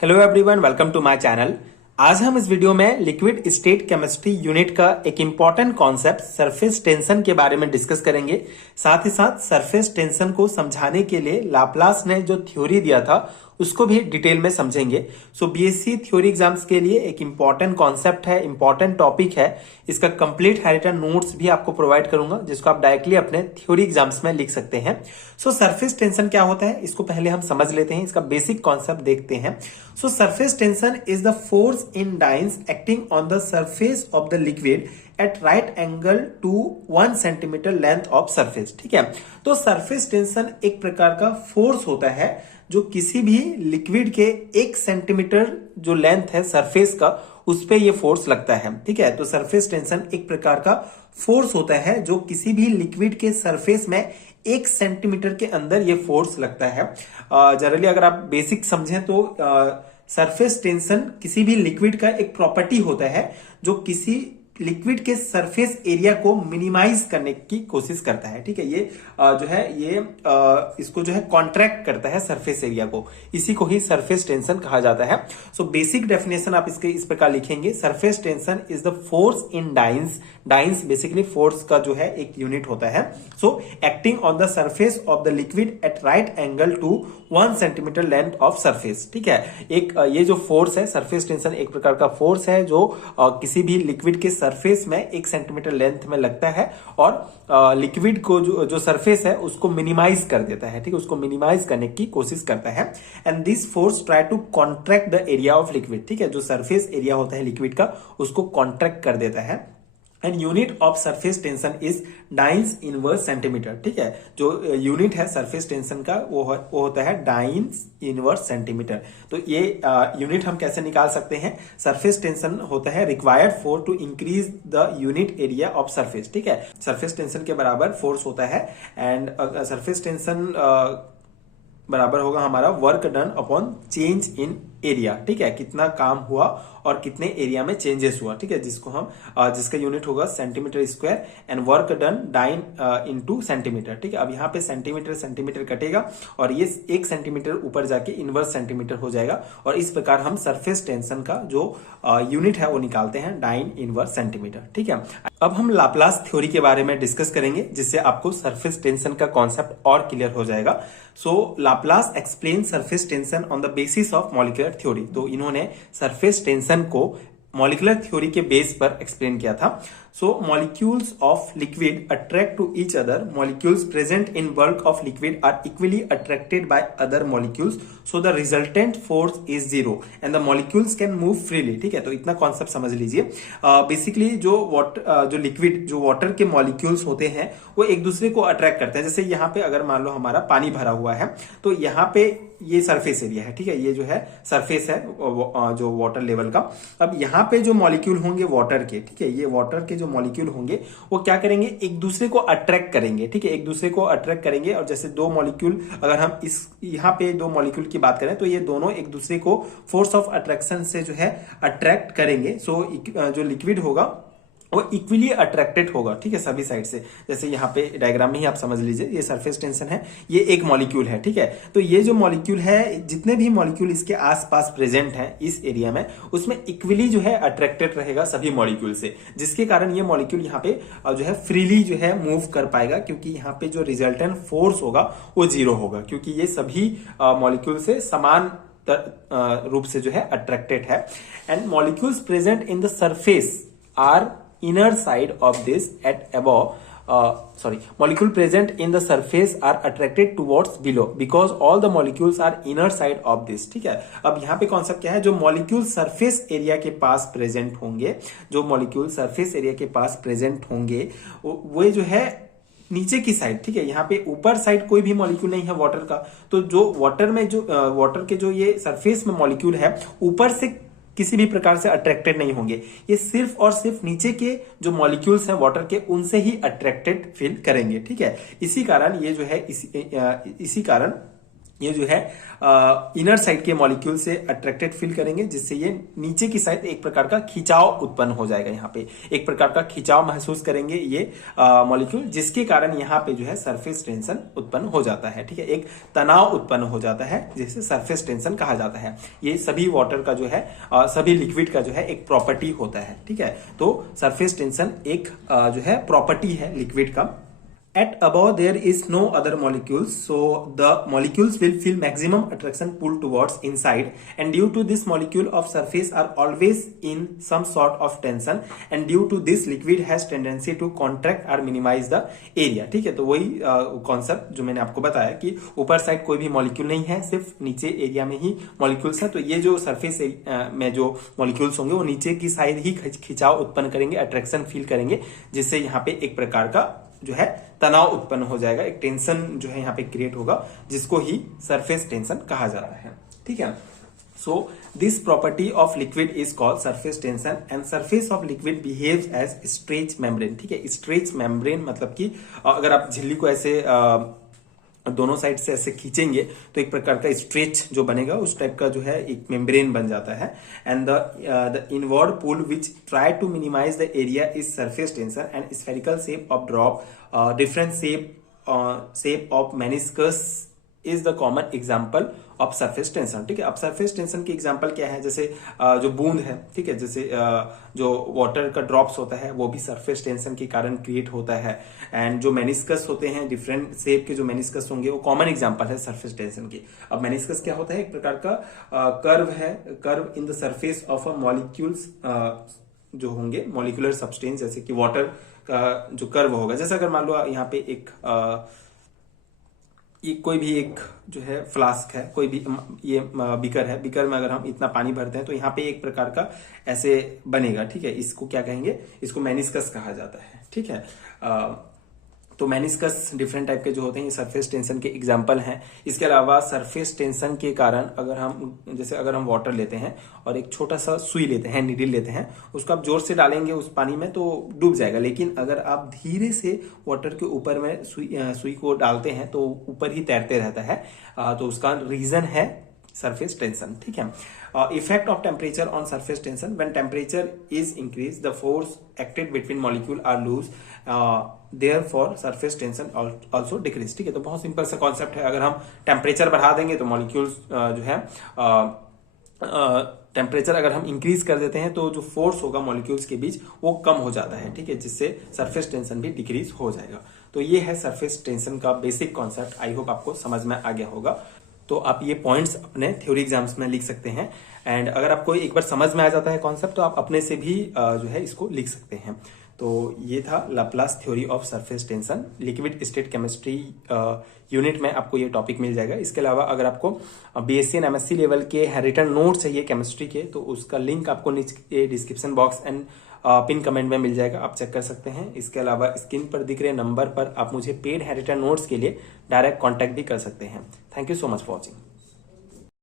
Hello everyone, welcome to my channel. आज हम इस वीडियो में लिक्विड स्टेट केमिस्ट्री यूनिट का एक इंपॉर्टेंट कॉन्सेप्ट सरफेस टेंशन के बारे में डिस्कस करेंगे। साथ ही साथ सरफेस टेंशन को समझाने के लिए लाप्लास ने जो थ्योरी दिया था उसको भी डिटेल में समझेंगे। सो बीएससी थ्योरी एग्जाम्स के लिए एक इंपॉर्टेंट कॉन्सेप्ट है, इंपॉर्टेंट टॉपिक है। इसका कंप्लीट हैरिटन नोट्स भी आपको प्रोवाइड करूंगा जिसको आप डायरेक्टली अपने थ्योरी एग्जाम्स में लिख सकते हैं। सो सरफेस टेंशन क्या होता है इसको पहले हम समझ लेते हैं, इसका बेसिक कॉन्सेप्ट देखते हैं। So surface tension is the force in dynes acting on the surface of the liquid at right angle to 1 centimetre length of surface. ठीक है, तो सरफेस टेंशन एक प्रकार का फोर्स होता है जो किसी भी लिक्विड के 1 सेंटीमीटर जो लेंथ है सरफेस का उस पे ये फोर्स लगता है। ठीक है, तो सरफेस टेंशन एक प्रकार का फोर्स होता है जो किसी भी लिक्विड के सरफेस में 1 सेंटीमीटर के अंदर ये फोर्स लगता है। जनरली अगर आप बेसिक समझें तो सरफेस टेंशन किसी भी लिक्विड का एक प्रॉपर्टी होता है जो किसी लिक्विड के सरफेस एरिया को मिनिमाइज करने की कोशिश करता है। ठीक है, ये जो है ये इसको जो है कॉन्ट्रैक्ट करता है सरफेस एरिया को, इसी को ही सरफेस टेंशन कहा जाता है। सो बेसिक डेफिनेशन आप इसके इस प्रकार लिखेंगे, surface tension is the force in dynes. Dynes basically force का जो है एक यूनिट होता है। So acting on the surface of the liquid at right angle to 1 centimetre length of surface. ठीक है, एक ये जो फोर्स है सरफेस टेंशन एक प्रकार का फोर्स है जो किसी भी लिक्विड के सरफेस में 1 सेंटीमीटर लेंथ में लगता है और लिक्विड को जो सरफेस है उसको मिनिमाइज कर देता है। ठीक है, उसको मिनिमाइज करने की कोशिश करता है। And this force try to contract the area of liquid. ठीक है, जो सरफेस एरिया होता है लिक्विड का उसको कॉन्ट्रैक्ट कर देता है। And unit of surface tension is dice inverse centimetre. ठीक है, जो यूनिट है सरफेस टेंशन का वो होता है डाइंस इनवर्स सेंटीमीटर। तो ये यूनिट हम कैसे निकाल सकते हैं, सरफेस टेंशन होता है required force to increase the unit area of surface. ठीक है, सरफेस टेंशन के बराबर फोर्स होता है एंड सरफेस टेंशन बराबर होगा हमारा work done upon change in area. ठीक है, कितना काम हुआ और कितने एरिया में चेंजेस हुआ। ठीक है, जिसको हम जिसका यूनिट होगा centimetre square and work done dyne into centimetre. ठीक है, अब यहाँ पे सेंटीमीटर सेंटीमीटर कटेगा और ये 1 सेंटीमीटर ऊपर जाके इनवर्स सेंटीमीटर हो जाएगा और इस प्रकार हम सरफेस टेंशन का जो यूनिट है वो निकालते हैं डाइन इनवर्स सेंटीमीटर। ठीक है, अब हम लाप्लास थ्योरी के बारे में डिस्कस करेंगे जिससे आपको सरफेस टेंशन का कॉन्सेप्ट और क्लियर हो जाएगा। So Laplace explain surface tension on the basis of molecular theory. तो इन्होंने सरफेस टेंशन को मॉलिक्यूलर थ्योरी के बेस पर एक्सप्लेन किया था। So molecules of liquid attract to each other. Molecules present in bulk of liquid are equally attracted by other molecules, so the resultant force is 0 and the molecules can move freely. ठीक है, तो इतना concept समझ लीजिए। Basically जो liquid जो water के molecules होते हैं वो एक दूसरे को अट्रैक्ट करते हैं। जैसे यहाँ पे अगर मान लो हमारा पानी भरा हुआ है तो यहाँ पे ये सरफेस एरिया है। ठीक है, ये जो है सरफेस है जो वाटर लेवल का। अब यहाँ पे जो मॉलिक्यूल होंगे वाटर के, ठीक है, ये वाटर के जो मॉलिक्यूल होंगे वो क्या करेंगे, एक दूसरे को अट्रैक्ट करेंगे। ठीक है, एक दूसरे को अट्रैक्ट करेंगे और जैसे 2 मॉलिक्यूल, अगर हम इस यहाँ पे 2 मॉलिक्यूल की बात करें तो ये दोनों एक दूसरे को फोर्स ऑफ अट्रैक्शन से जो है अट्रैक्ट करेंगे। सो जो लिक्विड होगा वो इक्वली अट्रैक्टेड होगा। ठीक है, सभी साइड से। जैसे यहाँ पे डायग्राम में ही आप समझ लीजिए, ये सरफेस टेंशन है, ये एक मॉलिक्यूल है। ठीक है, तो ये जो मॉलिक्यूल है, जितने भी मॉलिक्यूल इसके आसपास प्रेजेंट हैं इस एरिया में, उसमें इक्वली जो है अट्रैक्टेड रहेगा सभी मॉलिक्यूल से, जिसके कारण ये मॉलिक्यूल यहाँ पे जो है फ्रीली जो है मूव कर पाएगा, क्योंकि यहाँ पे जो रिजल्टेंट फोर्स होगा वो 0 होगा, क्योंकि ये सभी मॉलिक्यूल से समान रूप से जो है अट्रैक्टेड है। And molecules present in the surface are inner side of this at above molecule present in the surface are attracted towards below because all the molecules are inner side of this। ठीक है, अब यहाँ पे concept क्या है, जो molecule surface area के पास present होंगे, जो मॉलिक्यूल सरफेस एरिया के पास प्रेजेंट होंगे वो जो है नीचे की साइड। ठीक है, यहाँ पे ऊपर साइड कोई भी मॉलिक्यूल नहीं है वाटर का, तो जो वाटर में जो वाटर के जो ये सरफेस में मॉलिक्यूल है ऊपर से किसी भी प्रकार से अट्रैक्टेड नहीं होंगे, ये सिर्फ और सिर्फ नीचे के जो मॉलिक्यूल्स हैं वाटर के उनसे ही अट्रैक्टेड फील करेंगे। ठीक है, इसी कारण ये जो है इसी कारण ये जो है इनर साइड के मॉलिक्यूल से अट्रैक्टेड फील करेंगे, जिससे ये नीचे की साइड एक प्रकार का खिंचाव उत्पन्न हो जाएगा। यहाँ पे एक प्रकार का खिंचाव महसूस करेंगे ये मॉलिक्यूल, जिसके कारण यहाँ पे जो है सरफेस टेंशन उत्पन्न हो जाता है। ठीक है, एक तनाव उत्पन्न हो जाता है जिसे सरफेस टेंशन कहा जाता है। ये सभी वाटर का जो है सभी लिक्विड का जो है एक प्रॉपर्टी होता है। ठीक है, तो सरफेस टेंशन एक जो है प्रॉपर्टी है लिक्विड का। At above there is no other molecules, so the molecules will feel maximum attraction pull towards inside, and due to this molecule of surface are always in some sort of tension, and due to this liquid has tendency to contract or minimize the area। ठीक है, तो वही concept जो मैंने आपको बताया कि ऊपर साइड कोई भी मॉलिक्यूल नहीं है, सिर्फ नीचे एरिया में ही मॉलिक्यूल्स है। तो ये जो सरफेस में जो मॉलिक्यूल्स होंगे वो नीचे की साइड ही खिंचाव उत्पन्न करेंगे, अट्रैक्शन फील करेंगे, जिससे यहाँ पे एक प्रकार का जो है तनाव उत्पन्न हो जाएगा, एक टेंशन जो है यहाँ पे क्रिएट होगा, जिसको ही सरफेस टेंशन कहा जाता है। ठीक है, so this property of liquid is called surface tension, and surface of liquid behaves as stretch membrane. ठीक है, स्ट्रेच मेम्ब्रेन मतलब कि अगर आप झिल्ली को ऐसे दोनों साइड से ऐसे खींचेंगे तो एक प्रकार का स्ट्रेच जो बनेगा, उस टाइप का जो है एक मेम्ब्रेन बन जाता है। And the inward pull which try to minimise the area is surface tension, and spherical shape of drop, different shape of meniscus is the common example of surface tension. ठीक है, अब सरफेस टेंशन की example क्या है, जैसे जो बूंद है, ठीक है, जैसे जो वाटर का ड्रॉप्स होता है वो भी सरफेस टेंशन के कारण क्रिएट होता है। एंड जो मेनिस्कस होते हैं, डिफरेंट शेप के जो मेनिस्कस होंगे, वो कॉमन एग्जांपल है सरफेस टेंशन की। अब मेनिस्कस क्या होता है, एक प्रकार का कर्व है, curve in the surface of a molecules जो होंगे, मॉलिक्यूलर सब्सटेंस, जैसे कि वाटर का जो कर्व होगा। जैसे अगर मान लो यहाँ पे ये कोई भी एक जो है फ्लास्क है, कोई भी ये बीकर है, बीकर में अगर हम इतना पानी भरते हैं तो यहाँ पे एक प्रकार का ऐसे बनेगा। ठीक है, इसको क्या कहेंगे, इसको मेनिस्कस कहा जाता है। ठीक है, तो मेनिस्कस डिफरेंट टाइप के जो होते हैं ये सरफेस टेंशन के एग्जाम्पल हैं। इसके अलावा सरफेस टेंशन के कारण अगर हम वाटर लेते हैं और एक छोटा सा सुई लेते हैं, नीडल लेते हैं, उसको आप जोर से डालेंगे उस पानी में तो डूब जाएगा। लेकिन अगर आप धीरे से वाटर के ऊपर में सुई को डालते हैं तो ऊपर ही तैरते रहता है। तो उसका रीजन है सरफेस टेंशन। ठीक है, effect of temperature on surface tension, when temperature is increase the force acted between molecule are loose, therefore surface tension also decrease. ठीक है, तो बहुत सिंपल सा कॉन्सेप्ट है। अगर हम टेम्परेचर बढ़ा देंगे तो मॉलिक्यूल्स जो है टेम्परेचर अगर हम इंक्रीज कर देते हैं तो जो फोर्स होगा मॉलिक्यूल्स के बीच वो कम हो जाता है। ठीक है, जिससे सरफेस टेंशन भी डिक्रीज हो जाएगा। तो ये है सरफेस टेंशन का बेसिक कॉन्सेप्ट। आई होप आपको समझ में आ गया होगा। तो आप ये पॉइंट्स अपने थ्योरी एग्जाम्स में लिख सकते हैं। एंड अगर आपको एक बार समझ में आ जाता है कॉन्सेप्ट तो आप अपने से भी जो है इसको लिख सकते हैं। तो ये था Laplace theory of surface tension. Liquid state chemistry unit में आपको ये टॉपिक मिल जाएगा। इसके अलावा अगर आपको बीएससी एंड एमएससी लेवल के रिटन नोट चाहिए केमिस्ट्री के, तो उसका लिंक आपको नीचे description box and pin comment में मिल जाएगा, आप चेक कर सकते हैं। इसके अलावा स्क्रीन पर दिख रहे नंबर पर आप मुझे पेड रिटन नोट्स के लिए डायरेक्ट कॉन्टैक्ट भी कर सकते हैं। Thank you so much for watching.